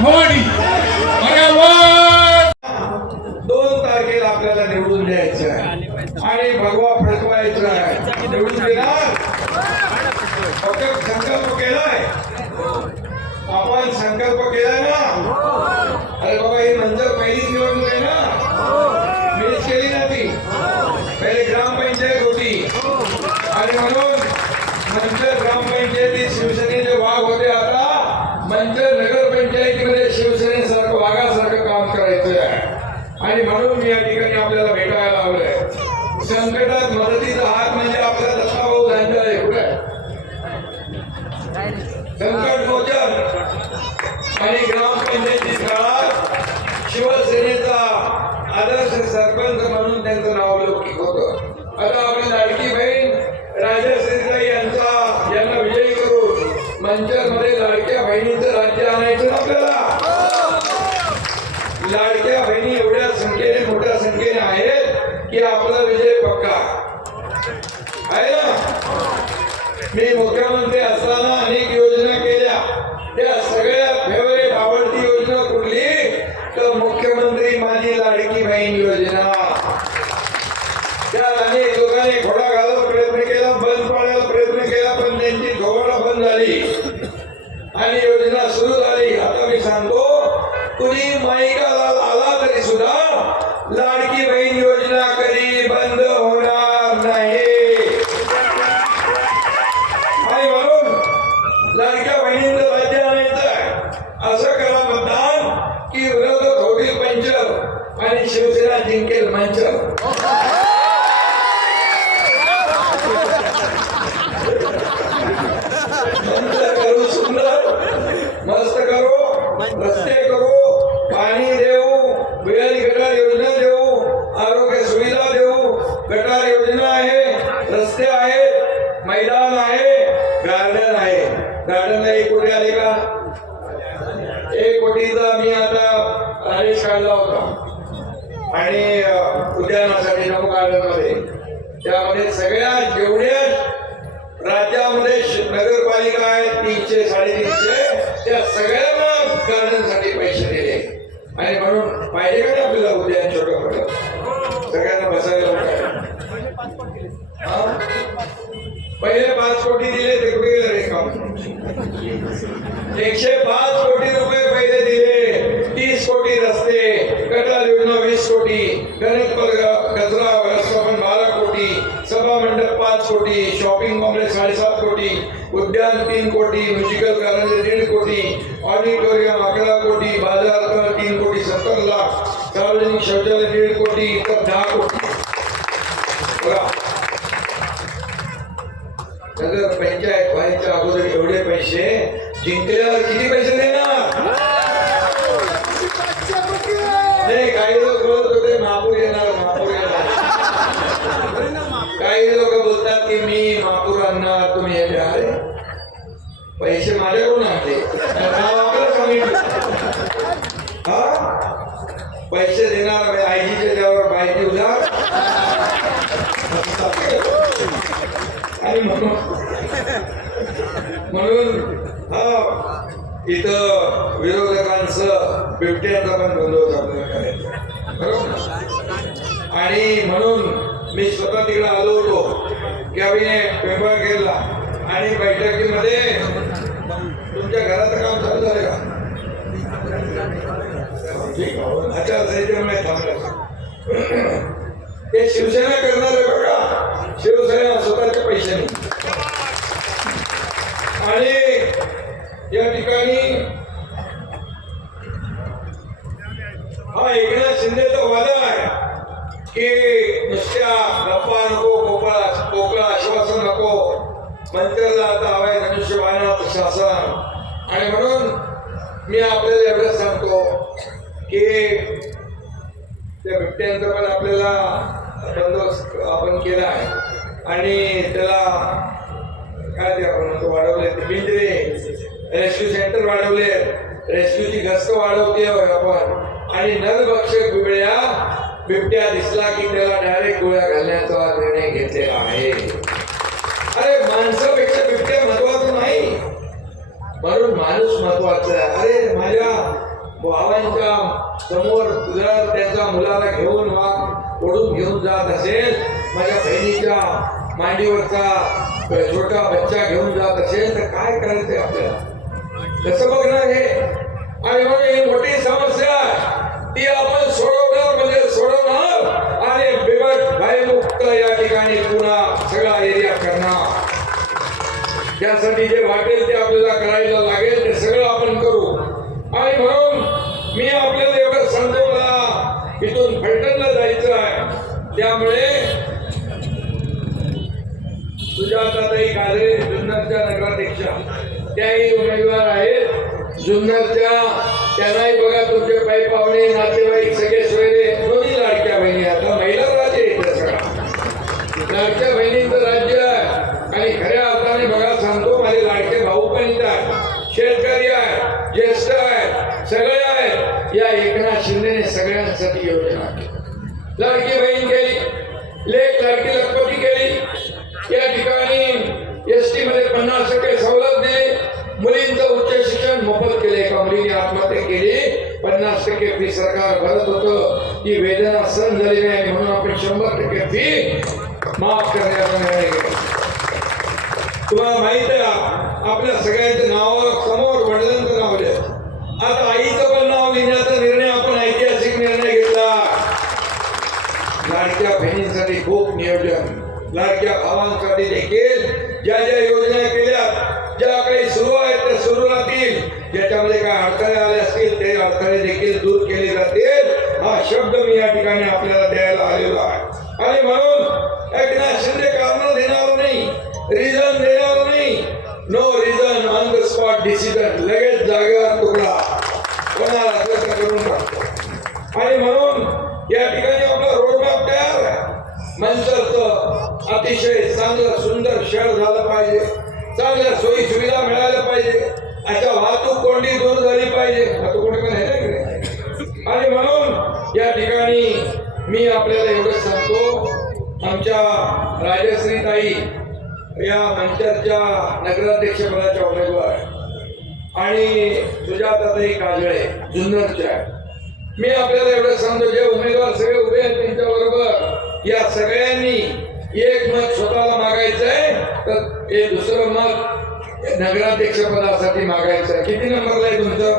भवानी. अरे वा. 2 तारखेला आपल्याला निवडून द्यायचं आहे आणि भगवा फडकवायचा आहे. निवडून देणार फक्त संकल्प केलाय आपण, संकल्प केलाय ना. अरे बाबा ही मंजर पहिलीच निवडणूक आहे ना, मीच केली ना ती. पहिले ग्रामपंचायत होती आणि म्हणून मंचर ग्रामपंचायतीत शिवसेनेचे भाग होते. आता मंचर नगरपंचायतीमध्ये शिवसेनेसारखं वाघासारखं काम करायचं आहे आणि म्हणून मी या ठिकाणी आपल्याला भेटायला लावलंय. संकटात मदतीचा हात म्हणजे आपला दत्ताभाऊ झांजा आहे. कुठे संकट मोचन आणि ग्रामपंचायती काळात शिवसेनेचा आदर्श सरपंच म्हणून त्यांचं नाव लौकिक होतं. आता आपली लाडकी बहीण राजश्रीताई यांना विजयी करून मंचर मध्ये लाडक्या बहिणीचं राज्य आणायचं आपल्याला. लाडक्या बहिणी एवढ्या संख्येने, मोठ्या संख्येने आहेत की आपला विजय पक्का आहे ना. मी मुख्यमंत्री असताना अनेक योजना केल्या. त्या सगळ्यात फेवरेट आवडती योजना कुठली तर मुख्यमंत्री माझी लाडकी बहीण योजना. त्यात अनेक लोकांनी घोडा घालायचा प्रयत्न केला, बंद पाडायला प्रयत्न केला, पण त्यांची धोरणा बंद झाली आणि योजना सुरू झाली. आता मी सांगतो कुणी माईकाला आला तरी सुद्धा लाडकी बहीण योजना कधी बंद होणार नाही. आणि म्हणून लाडक्या बहिणींचं राज्य आणायचं आहे. असं करा मतदान की विरोधक होतील पंचर आणि शिवसेना जिंकेल मंचर. करू सुंदर मस्त करू, रस्ते करू, पाणी देऊ, बियाणी गटार योजना देऊ, आरोग्य सुविधा देऊ. गटार योजना आहे, रस्ते आहेत, मैदान आहे, गार्डन आहे. गार्डनला 1 कोटी आले का? 1 कोटीचा मी आता आदेश काढला होता आणि उद्यानासाठी नमो गार्डन मध्ये. त्यामध्ये सगळ्या जेवढ्या राज्यामध्ये नगरपालिका आहेत 300 350 त्या सगळ्यांना गार्डन साठी पैसे दिले. आणि म्हणून पाहिजे का नाही आपल्याला उद्यान छोटं मोठं सगळ्यांना बसायला. पहिले 5 कोटी दिले ते कुठे गेले रे काम? 105 कोटी रुपये पहिले दिले. 30 कोटी रस्ते, गटार योजना 20 कोटी, गणेश कचरा व्यवस्थापन 12 कोटी, सभा मंडप 5 कोटी, शॉपिंग कॉम्प्लेक्स 7.5 कोटी, उद्यान 3 कोटी, म्युझिकल गार्डन 1.5 कोटी, ऑडिटोरियम 11 कोटी, बाजार 3 कोटी 70 लाख, सार्वजनिक शौचालय 1.5 कोटी, इतर 10 कोटी. बघा नगर पंचायत व्हायच्या अगोदर एवढे पैसे जिंकल्यावर किती पैसे देणार? नाही, काही लोक बोलत होते महापूर येणार, महापूर येणार. काही लोक बोलतात की मी महापूर आणणार, तुम्ही हे अरे पैसे माझ्याकडून आणले पैसे देणार आईजीचे द्यावर बायची उधार. आणि म्हणून इथं विरोधकांचं बिबट्यांचा पण बंदोबस्त आपल्याला करायचा बरोबर. आणि म्हणून मी स्वतः तिकडे आलो होतो कॅबिनेट पेंबळखेरला आणि बैठकीमध्ये तुमच्या घराचं काम चालू झालं का? आचारसंहितेमुळे थांबलं. ते शिवसेना करणार आहे बघा, शिवसेना स्वतःच्या पैशाने. आणि या ठिकाणी हा एकनाथ शिंदेचा वादा आहे की नुसत्या गप्पा नको, पोकळ आश्वासन नको, मंत्र्याला आता हवाय धनुष्यबाणाचं शासन. आणि म्हणून मी आपल्याला एवढंच सांगतो की त्या बिबट्यांचा पण आपल्याला बंदोबस्त आपण केला आहे आणि त्याला काय ते आपण म्हणतो वाढवले, पिंजरे रेस्क्यू सेंटर वाढवले, रेस्क्यूची गस्त वाढवते आपण. आणि नरभक्षक बिबट्या दिसला की त्याला डायरेक्ट गोळ्या घालण्याचा निर्णय घेतलेला आहे. अरे माणसापेक्षा बिबट्या महत्वाचं नाही, म्हणून माणूस महत्वाचा आहे. अरे माझ्या भावांच्या समोर जर त्याच्या मुलाला घेऊन ओढून घेऊन जात असेल, माझ्या बहिणीच्या मांडीवरचा छोटा बच्चा घेऊन जात असेल तर काय करायचंय आपल्याला? कसं बघणार हे? आणि म्हणून ही मोठी समस्या ती आपण सोडवणार म्हणजे सोडवणार आणि बिबट भयमुक्त या ठिकाणी पुन्हा सगळा एरिया करणार. त्यासाठी जे वाटेल ते आपल्याला करायला लागेल ते सगळं आपण करू. आणि म्हणून मी आपल्याला एवढं सांगतो, मला इथून फलटणला जायचं आहे. त्यामुळे सुजाताताई काजळे जुन्नरच्या नगराध्यक्षा त्याही उमेदवार आहेत जुन्नरच्या. त्यांनाही बघा तुमचे पाई पाहुणे नातेवाईक सगळे सोयरे दोन्ही लाडक्या बहिणी. आता महिला राज्य येतं सगळं लाडक्या बहिणींचं राज्य आहे. आणि खऱ्या अर्थाने बघा सांगतो, माझे लाडके भाऊ पण इथं आहेत, शेतकरी आहेत, ज्येष्ठ आहेत, सगळे आहेत. या एकनाथ शिंदेने सगळ्यांसाठी योजना केली. लाडकी बहीण केली, लेक लाडकी लखपती केली. या ठिकाणी एसटी मध्ये 50% सवलत दिली. मुलींचं उच्च शिक्षण मोफत केले. एका मुलीने आत्महत्या केली, 50% फी सरकार भरत होतं. ती वेदना सहन झाली नाही म्हणून आपण 100% फी माफ करण्याचा निर्णय घेतला. तुम्हाला माहित आहे आपल्या सगळ्यांचं नाव समोर वडिलांचं नाव लिहिलं. आता आईचं पण नाव लिहिण्याचा निर्णय आपण ऐतिहासिक निर्णय घेतला. लाडक्या बहिणींसाठी खूप नियोजन, लाडक्या भावांसाठी देखील ज्या ज्या योजना केल्या, ज्या काही सुरू आहेत त्या सुरू राहतील. ज्याच्यामध्ये काय अडथळे आले असतील ते अडथळे देखील दूर केले जातील. हा शब्द मी या ठिकाणी आपल्याला द्यायला आलेलो आहे. आणि म्हणून एकनाथ शिंदे कारण देणार नाही, रिझन देणार नाही. No reason on the spot decision, लगेच जागेवर तुकडा कोणाला असं करून टाकतो. आणि म्हणून या ठिकाणी आपला रोडमॅप तयार आहे. मंचरचं अतिशय चांगलं सुंदर शहर झालं पाहिजे, चांगल्या सोयी सुविधा मिळाल्या पाहिजे, अशा वाहतूक कोंडी दूर झाली पाहिजे. वाहतूक कोंडी पण आहे ना. आणि म्हणून या ठिकाणी मी आपल्याला एवढं सांगतो, आमच्या राजश्रीताई या मंचरच्या नगराध्यक्ष पदाच्या उमेदवार आणि सुजाताताई काजळे जुन्नरच्या. मी आपल्याला एवढं सांगतो, जे उमेदवार सगळे उभे आहेत त्यांच्या बरोबर या सगळ्यांनी एक मत स्वतःला मागायचंय, तर हे दुसरं मत नगराध्यक्ष पदासाठी मागायचंय. किती नंबरला आहे तुमचं?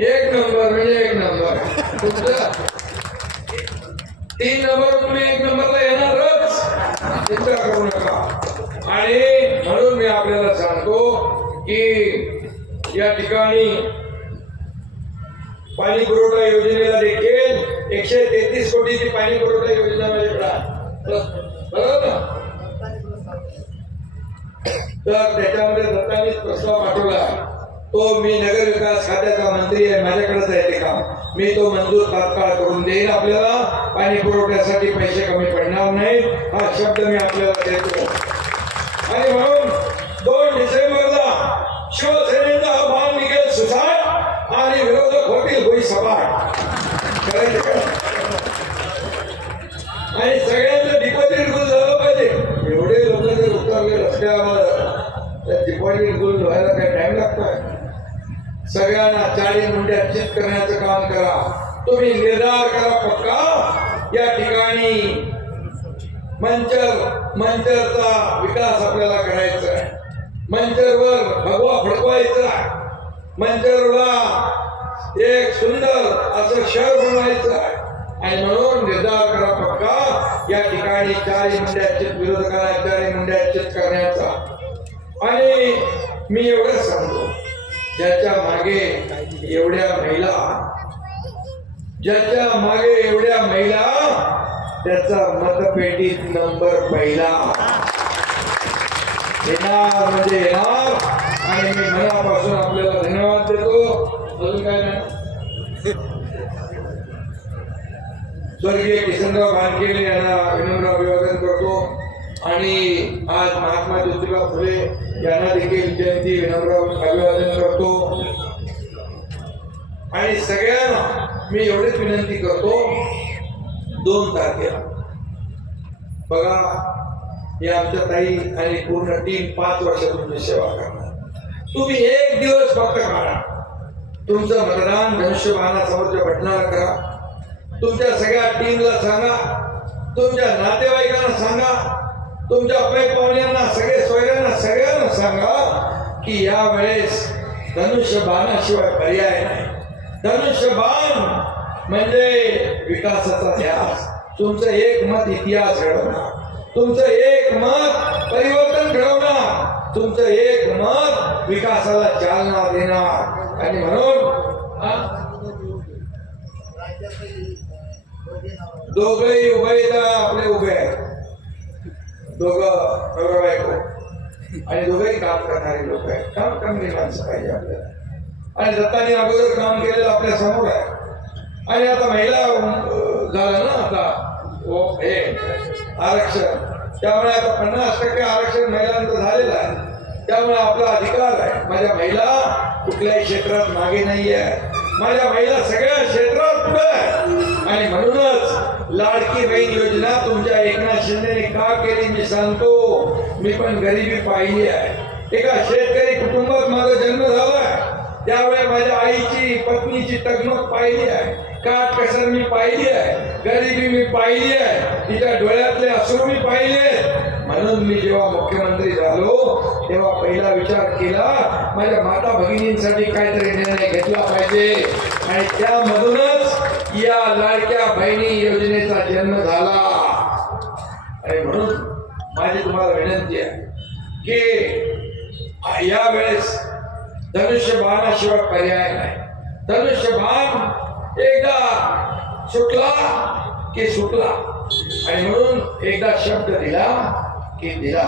एक नंबर म्हणजे एक नंबर. तुमचं 3 नंबर, तुम्ही 1 नंबरला येणारच, चिंता करू नका. आणि म्हणून मी आपल्याला सांगतो की या ठिकाणी पाणी पुरवठा योजनेला देखील 133 कोटीची पाणी पुरवठा योजना माझ्याकडे बरोबर ना. तर त्याच्यामध्ये दत्तानीच प्रस्ताव पाठवला. तो मी नगर विकास खात्याचा मंत्री आहे, माझ्याकडेच आहे ते काम. मी तो मंजूर तात्काळ करून देईन. आपल्याला पाणी पुरवठ्यासाठी पैसे कमी पडणार नाहीत, हा शब्द मी आपल्याला देतो. आणि म्हणून 2 डिसेंबरला शिवसेनेचा हा बाण निघेल सुसाट आणि विरोधक होतील भुई सपाट. आणि सगळ्यांचं डिपॉझिट गुल झालं पाहिजे. एवढे लोक जर उतरले रस्त्यावर तर डिपॉझिट गुल व्हायला काही टाइम लागतोय. सगळ्यांना 40 मुंड्या चित करण्याचं काम करा. तुम्ही निर्धार करा पक्का. या ठिकाणी मंचरचा विकास आपल्याला करायचा आहे. मंचरवर भगवा फडकवायचा, मंचरला एक सुंदर असं शहर बनवायचं आहे. आणि म्हणून निर्धार करा पक्का. या ठिकाणी 40 मुंड्या चित विरोधकाला 40 मुंड्या चित करण्याचा. आणि मी एवढंच सांगतो, ज्याच्या मागे एवढ्या महिला त्याचा मतपेटीत नंबर पहिला येणार म्हणजे येणार. आणि मी मनापासून आपल्याला धन्यवाद देतो. अजून काय नाही. स्वर्गीय किशनराव भानखेडे यांना विनम्र अभिवादन करतो. आणि आज महात्मा ज्योतिबा फुले यांना देखील जयंती विनम्र अभिवादन करतो. आणि सगळ्यांना मी एवढीच विनंती करतो, 2 तारखेला बघा, हे आमच्या ताई आणि पूर्ण टीम 5 वर्ष तुमची सेवा करणार. तुम्ही 1 दिवस फक्त काढा. तुमचं मतदान धनुष्यबाणासमोरच्या बटनाला करा. तुमच्या सगळ्या टीमला सांगा, तुमच्या नातेवाईकांना सांगा, तुमच्या पै पाहुण्यांना, सगळे सोयऱ्यांना, सगळ्यांना सांगा की यावेळेस धनुष्यबाणाशिवाय पर्याय नाही. धनुष्यबाण म्हणजे विकासाचा ध्यास. तुमचं एक मत इतिहास घडवणार, तुमचं एक मत परिवर्तन घडवणार, तुमचं एक मत विकासाला चालना देणार. आणि म्हणून दोघेही उभे आपले उभे आहेत, दोघं नवरा बायको, आणि दोघेही काम करणारे लोक आहेत. काम करणारी माणसं पाहिजे आपल्याला. आणि दत्ताने अगोदर काम केलेलं आपल्या समोर आहे. आणि आता महिला झालं ना, आता हे आरक्षण, त्यामुळे आता 50% आरक्षण महिलांचं झालेलं आहे. त्यामुळे आपला अधिकार आहे. माझ्या महिला कुठल्याही क्षेत्रात मागे नाही आहे. माझ्या महिला सगळ्या क्षेत्रात पुढे आहे. आणि म्हणूनच लाडकी बहीण योजना तुमच्या एकनाथ शिंदेने का केली मी सांगतो. मी पण गरिबी पाहिली आहे. एका शेतकरी कुटुंबात माझा जन्म झालाय. त्यावेळेस माझ्या आईची, पत्नीची तगमग पाहिली आहे, काट कसर मी पाहिली आहे, गरिबी मी पाहिली आहे, तिच्या डोळ्यातले अश्रू मी पाहिले. म्हणून मी जेव्हा मुख्यमंत्री झालो तेव्हा पहिला विचार केला, माझ्या माता भगिनींसाठी काहीतरी निर्णय घेतला पाहिजे. आणि त्यामधूनच या लाडक्या बहिणी योजनेचा जन्म झाला. आणि म्हणून माझी तुम्हाला विनंती आहे की यावेळेस धनुष्यबाणाशिवाय पर्याय नाही. धनुष्यबाण एकदा सुटला की सुटला. आणि म्हणून एकदा शब्द दिला की दिला.